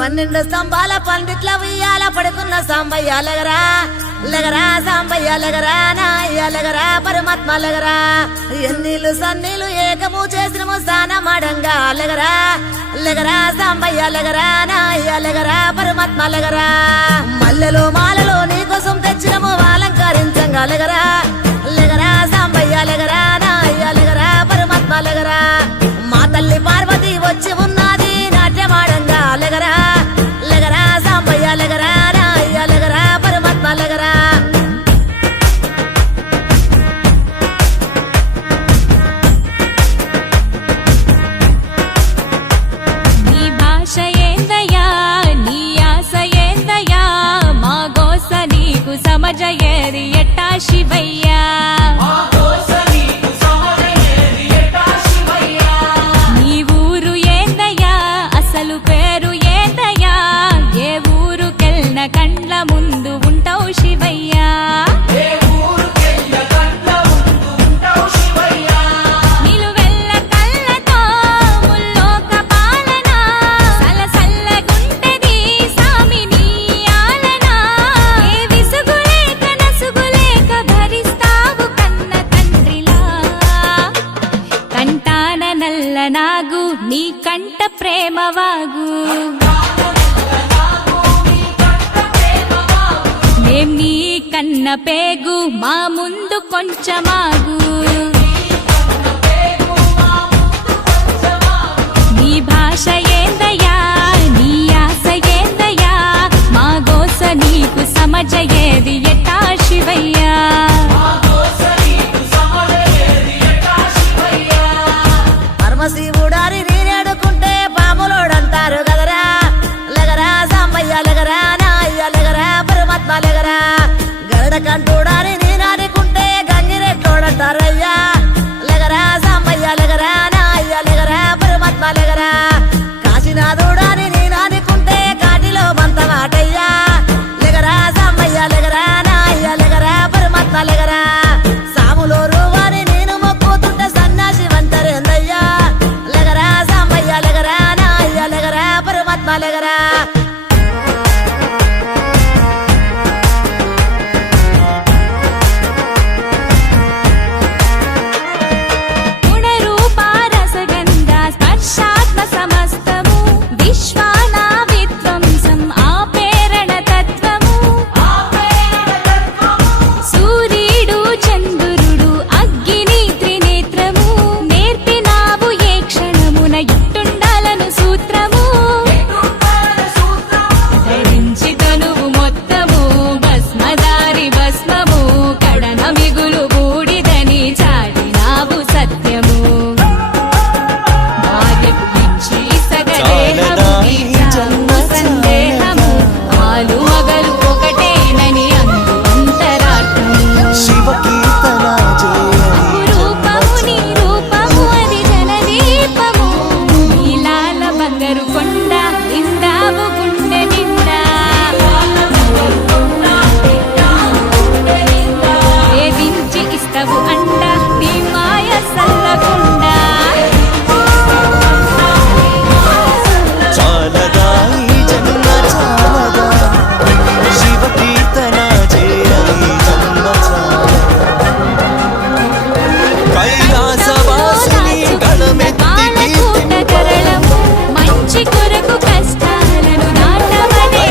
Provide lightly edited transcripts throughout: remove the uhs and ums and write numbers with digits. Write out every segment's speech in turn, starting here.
12 స్తంభాల పందిట్ల ఉయ్యాల పడుకున్న సాంబయ్య లగరా లగరా సాంబయ్య లగరా నాయ్య లగరా పరమాత్మ లగరా ఎన్నీళ్ళు సన్నీళ్ళు ఏకము చేసినము స్నానమాడంగా లగరా లగరా సాంబయ్య లగరా నాయ్య లగరా పరమాత్మ లగరా మల్లెలు మాలలు నీకోసం తెచ్చినము అలంకరించంగా లగరా లగరా సాంబయ్య లగరా నాయ్య లగరా పరమాత్మ లగరా మా తల్లి పార్వతి వచ్చి ఉన్నది నాట్యమాడంగా లగరా లగరా సాంబయ్య లగరా నాయ్య లగరా పరమాత్మ లగరా నీ భాష ఏందయ్యా నీ ఆశ ఏందయ్యా మా గోస నీకు సమజయేది ఎట్టా శివయ్యా నీ ఊరు ఏందయ్యా అసలు పేరు ఏందయ్యా ఏ ఊరుకెళ్ళిన కండ్ల ముందు ఉంటావు శివయ్యా నిలువెల్ల కళ్ళతో ముల్లోక పాలన సలసల్లగుంటది సామి నీ ఆలన ఏ విసుగులేక నసుగులేక భరిస్తావు కన్న తండ్రిలా కంటాన నల్ల నాగు నీ కంట ప్రేమవాగు మేం నీ కన్న పేగు మా ముందు కొంచెమాగు నీ భాష ఏందయ్యా నీ ఆశ ఏందయ్యా మా గోస నీకు సమజయేది ఎట్టా శివయ్యా పరమశివుడారి నీరేడుకుంటే పాములోడంటారు కదరా లగరా సాంబయ్య లగరా నాయ్య లగరా పరమాత్మ లగరా గరుడ కంటూడారి నీనాడుకుంటే గంగిరెట్టోడంటారయ్యా లగరా సాంబయ్య లగరా నాయ్య లగరా పరమాత్మ లగరా కాశీనాథుడాని నీనాడుకుంటే కాటిలో మంతమాటయ్యా లగరా సాంబయ్య లగరా నాయ్య లగరా పరమాత్మ లగరా సాములో రూవాని నేను మొక్కుతుంటే సన్నాసి వంటరేందయ్యా లగరా సాంబయ్య లగరా నాయ్య లగరా పరమాత్మ లగరా గుణరూపారసగంధ స్పర్శాత్మ సమస్తము విశ్వానా విధ్వంసం ఆపేరణ తత్వము సూర్యుడు చంద్రుడు అగ్ని త్రినేత్రము నేర్పినావు ఏ క్షణమున ఇట్టుండాలను సూత్రము ధరించి తనువు మొత్తము భస్మదారి భస్మము కడన మిగులు బూడిదని చాటినావు సత్యము భార్యకు ఇచ్చి సగదేహము నీచావు సందేహము ఆలు మగలు ఒకటేనని అందు అంతరార్థము రూపము నీ రూపము అది జలదీపము నీలాల బంగారు కొండ నిండావు గుండె నిండా వేధించి ఇస్తవు అండ నీ మాయ సల్లకుండా పాలకూట కరళము మంచి కొరకు కష్టాలను నాటవనే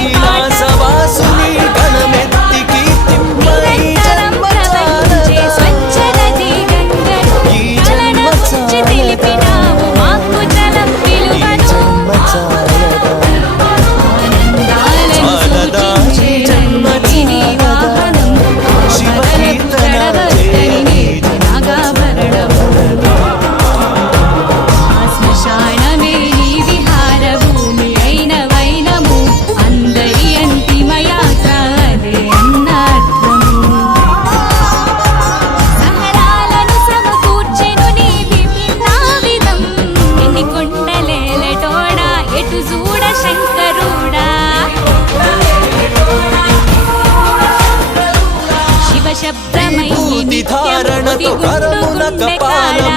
నిరంతరం ప్రవహించే స్వచ్ఛ నది గంగను చలన ముంచి తెలిపినావు మాకు జలం విలువను ఆనందాలను సూచించే నీ వాహనం ఆపదలకు తడవద్దని నేటి నాగాభరణము శ్మశానమే నీ విహార భూమి అయిన వైనము అందరి అంతిమ యాత్ర అదే అన్నార్థము సహరాలను సమకూర్చెను నీ విభిన్నావిధం ఎన్ని కొండలేలటోడా ఎటు చూడ శంకరుడా శివ శబ్దమై నిత్యము గుండు గుండె కాడా